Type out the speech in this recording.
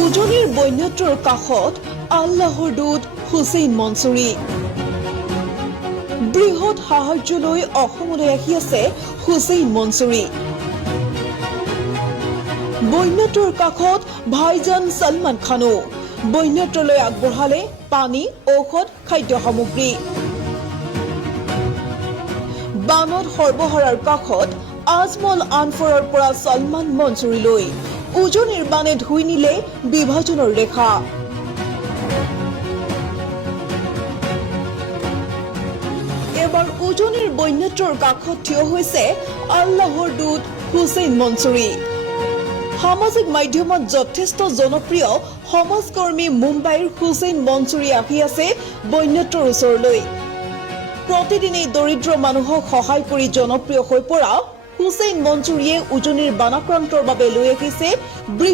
উজনিৰ বন্যত্ৰৰ কাষত আল্লাহৰ দূত হুছেইন মনছুৰী। বৃহৎ সাহায্যলৈ অসমলৈ আহি আছে হুছেইন মনছুৰী। বন্যত্ৰৰ কাষত ভাইজান সলমান খানো বন্যত্ৰলৈ আগবঢ়ালে পানী, ঔষধ, খাদ্য সামগ্ৰী। বানত সৰ্বহাৰাৰ কাষত আজমল আনফৰৰ পৰা সলমান মনছুৰীলৈ উজনিৰ বানে ধুই নিলে বিভাজনৰ ৰেখা। এবাৰ উজনিৰ বন্যত্ৰৰ কাষত থিয় হৈছে আল্লাহৰ দূত হুছেইন মনছুৰী। সামাজিক মাধ্যমত যথেষ্ট জনপ্ৰিয় সমাজকৰ্মী মুম্বাইৰ হুছেইন মনছুৰী আহি আছে বন্যত্ৰৰ ওচৰলৈ। প্ৰতিদিনেই দৰিদ্ৰ মানুহক সহায় কৰি জনপ্ৰিয় হৈ পৰা হুছেইন মনছুৰীয়ে উজনিৰ বানাক্ৰান্তৰ বাবে লৈ আহিছে